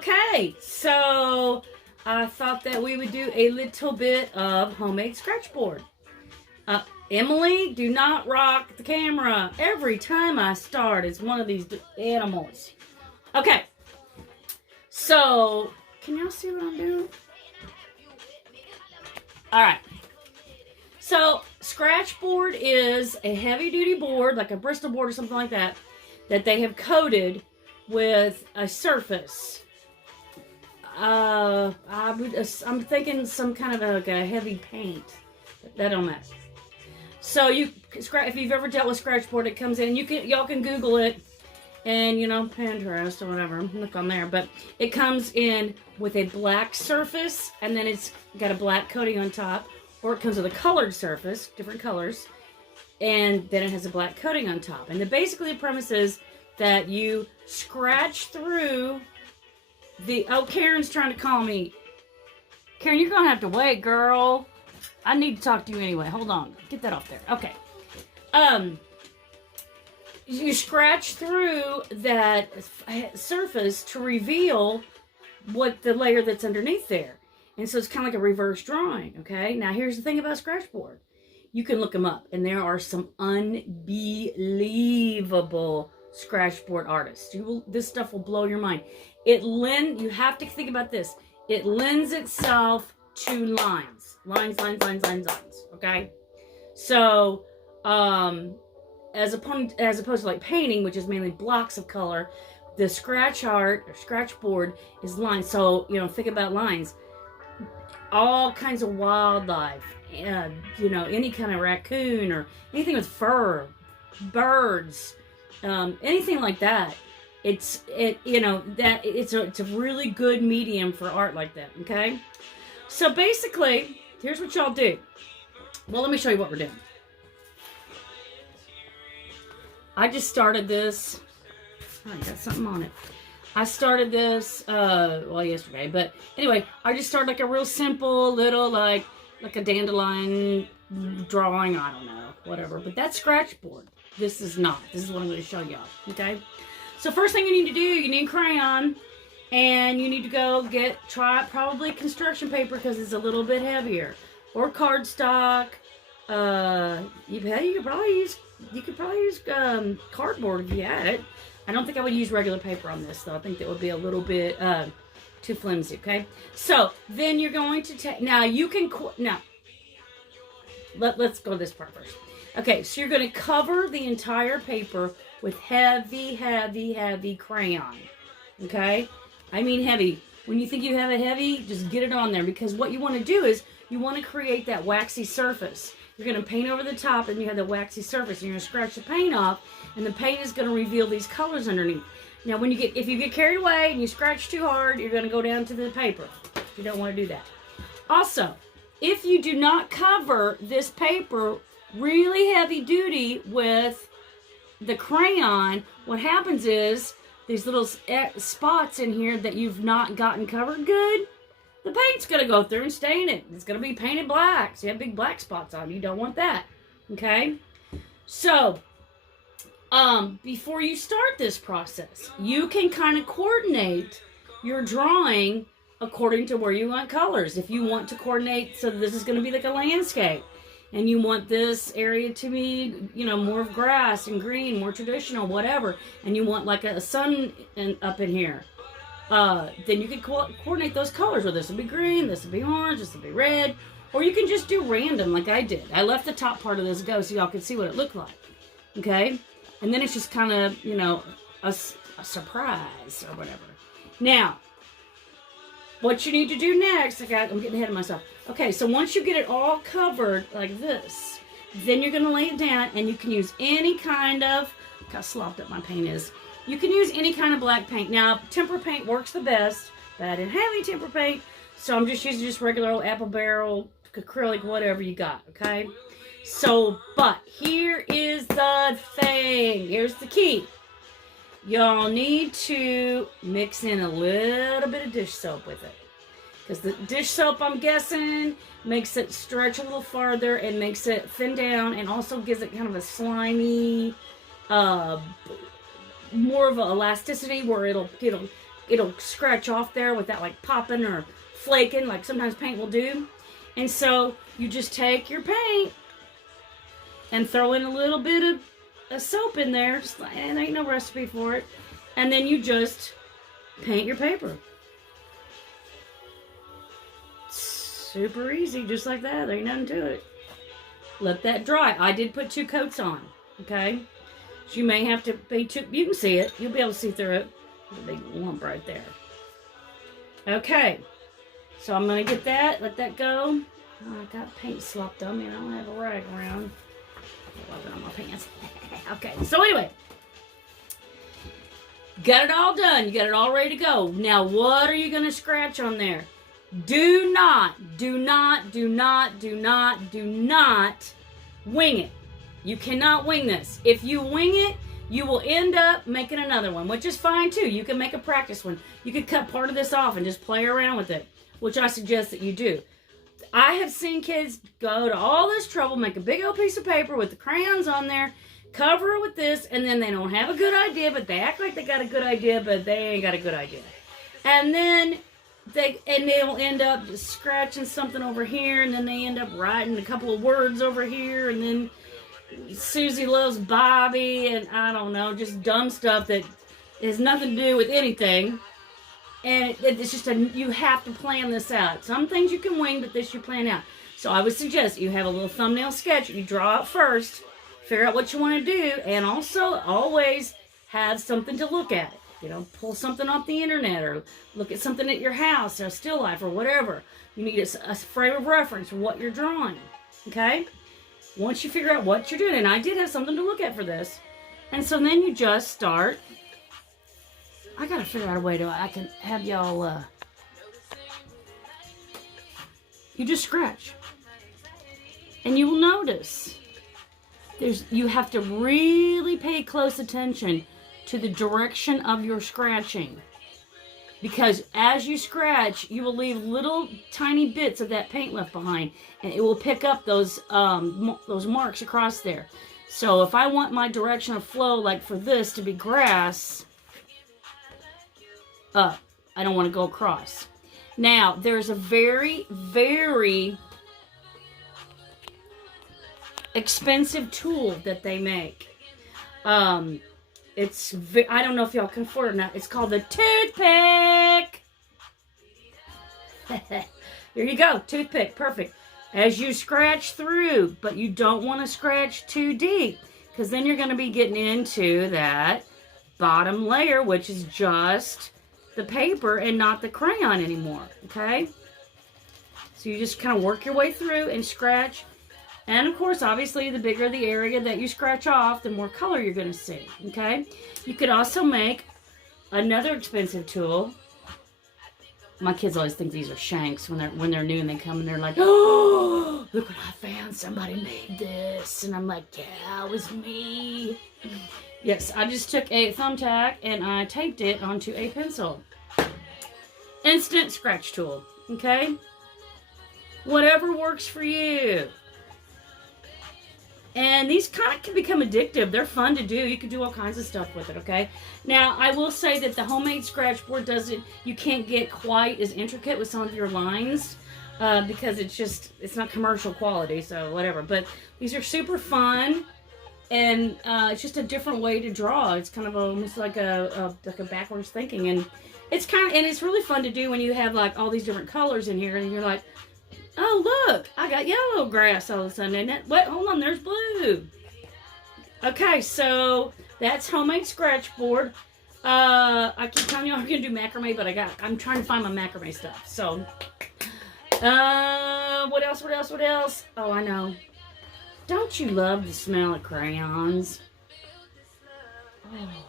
Okay, so I thought that we would do a little bit of homemade scratchboard. Emily, do not rock the camera. Every time I start, it's one of these animals. Okay, so can y'all see what I'm doing? All right. So Scratchboard is a heavy-duty board, like a Bristol board or something like that, that they have coated with a surface. I'm thinking some kind of like a heavy paint. That don't matter. So if you've ever dealt with Scratchboard, it comes in. Y'all can Google it, and Pinterest or whatever. Look on there. But it comes in with a black surface, and then it's got a black coating on top, or it comes with a colored surface, different colors, and then it has a black coating on top. And basically the premise is that you scratch through the... Oh, Karen's trying to call me. Karen, you're going to have to wait, girl. I need to talk to you anyway. Hold on. Get that off there. Okay. You scratch through that surface to reveal what the layer that's underneath there. And so it's kind of like a reverse drawing, okay? Now, here's the thing about Scratchboard. You can look them up, and there are some unbelievable Scratchboard artists. This stuff will blow your mind. You have to think about this. It lends itself to lines, okay? So, as opposed to like painting, which is mainly blocks of color, the scratch art or Scratchboard is lines. So, think about lines. All kinds of wildlife, any kind of raccoon or anything with fur, birds, anything like that. It's a really good medium for art like that. Okay, so basically, here's what y'all do. Well, let me show you what we're doing. I just started this. Oh, you got something on it. I started this, yesterday, but anyway, I just started like a real simple little, like a dandelion drawing, I don't know, whatever, but that's Scratchboard. This is not. This is what I'm going to show y'all, okay? So first thing you need to do, you need crayon, and you need to go try probably construction paper because it's a little bit heavier, or cardstock. You could probably use cardboard if you had it. I don't think I would use regular paper on this, though. I think that would be a little bit too flimsy, okay? So, then you're going to take... Now, you can... Let's go to this part first. Okay, so you're going to cover the entire paper with heavy, heavy, heavy crayon, okay? I mean heavy. When you think you have it heavy, just get it on there, because what you want to do is you want to create that waxy surface. You're going to paint over the top, and you have the waxy surface, and you're going to scratch the paint off, and the paint is going to reveal these colors underneath. Now, if you get carried away and you scratch too hard, you're going to go down to the paper. You don't want to do that. Also, if you do not cover this paper really heavy duty with the crayon, what happens is these little spots in here that you've not gotten covered good, the paint's going to go through and stain it. It's going to be painted black. So you have big black spots on it. You don't want that. Okay? So, before you start this process, you can kind of coordinate your drawing according to where you want colors. If you want to coordinate, so this is going to be like a landscape, and you want this area to be, more of grass and green, more traditional, whatever, and you want like a sun up in here, then you can coordinate those colors. Well, this will be green, this will be orange, this will be red, or you can just do random like I did. I left the top part of this go so y'all can see what it looked like, okay? And then it's just kind of, a surprise or whatever. Now, what you need to do next, I'm getting ahead of myself. Okay, so once you get it all covered like this, then you're going to lay it down, and you can use any kind of, look how slopped up my paint is. You can use any kind of black paint. Now, tempera paint works the best, but I didn't have any tempera paint, so I'm just using just regular old apple barrel, acrylic, whatever you got, okay? So, but here is the thing. Here's the key. Y'all need to mix in a little bit of dish soap with it. Because the dish soap, I'm guessing, makes it stretch a little farther and makes it thin down, and also gives it kind of a slimy, more of an elasticity where it'll it'll scratch off there without like popping or flaking like sometimes paint will do. And so you just take your paint and throw in a little bit of soap in there. Just like, and there ain't no recipe for it. And then you just paint your paper. Super easy, just like that. There ain't nothing to it. Let that dry. I did put 2 coats on, okay? So you may have to be you can see it. You'll be able to see through it. There's a big lump right there. Okay. So I'm going to get that. Let that go. Oh, I got paint slopped on me and I don't have a rag around. I'll rub it on my pants. Okay. So anyway. Got it all done. You got it all ready to go. Now what are you going to scratch on there? Do not wing it. You cannot wing this. If you wing it, you will end up making another one, which is fine too. You can make a practice one. You could cut part of this off and just play around with it, which I suggest that you do. I have seen kids go to all this trouble, make a big old piece of paper with the crayons on there, cover it with this, and then they don't have a good idea, but they act like they got a good idea, but they ain't got a good idea. And then they'll end up just scratching something over here, and then they end up writing a couple of words over here, and then Susie loves Bobby, and I don't know, just dumb stuff that has nothing to do with anything. And it's just you have to plan this out. Some things you can wing, but this you plan out. So I would suggest you have a little thumbnail sketch. You draw out first, figure out what you want to do, and also always have something to look at. You know, pull something off the internet or look at something at your house or a still life or whatever. You need a frame of reference for what you're drawing, okay? Once you figure out what you're doing, and I did have something to look at for this, and so then you just start. I gotta figure out a way I can have y'all, you just scratch. And you will notice, you have to really pay close attention to the direction of your scratching, because as you scratch you will leave little tiny bits of that paint left behind, and it will pick up those marks across there. So if I want my direction of flow, like for this to be grass, I don't want to go across. Now there's a very, very expensive tool that they make. I don't know if y'all can afford it or not. It's called the toothpick. Here you go, toothpick, perfect. As you scratch through, but you don't want to scratch too deep, because then you're going to be getting into that bottom layer, which is just the paper and not the crayon anymore, okay? So you just kind of work your way through and scratch. And of course, obviously, the bigger the area that you scratch off, the more color you're going to see, okay? You could also make another expensive tool. My kids always think these are shanks when they're new and they come and they're like, oh, look what I found. Somebody made this. And I'm like, yeah, it was me. Yes, I just took a thumbtack and I taped it onto a pencil. Instant scratch tool, okay? Whatever works for you. And these kind of can become addictive. They're fun to do. You can do all kinds of stuff with it, okay? Now, I will say that the homemade Scratchboard you can't get quite as intricate with some of your lines because it's not commercial quality, so whatever. But these are super fun, and it's just a different way to draw. It's kind of almost like a backwards thinking, and it's really fun to do when you have like all these different colors in here, and you're like, oh, look, I got yellow grass all of a sudden, isn't it? Wait, hold on, there's blue. Okay, so that's homemade Scratchboard. I keep telling you I'm going to do macrame, but I'm trying to find my macrame stuff. So, what else? Oh, I know. Don't you love the smell of crayons? Oh.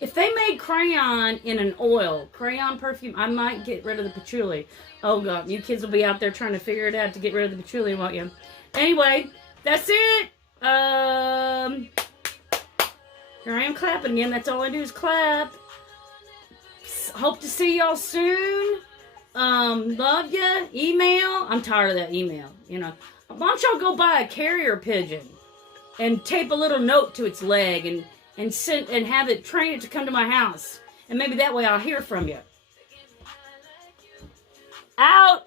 If they made crayon in an oil, crayon perfume, I might get rid of the patchouli. Oh, God, you kids will be out there trying to figure it out to get rid of the patchouli, won't you? Anyway, that's it. Here I am clapping again. That's all I do is clap. Hope to see y'all soon. Love ya. Email. I'm tired of that email, you know. Why don't y'all go buy a carrier pigeon and tape a little note to its leg and have it, train it to come to my house. And maybe that way I'll hear from you. Out!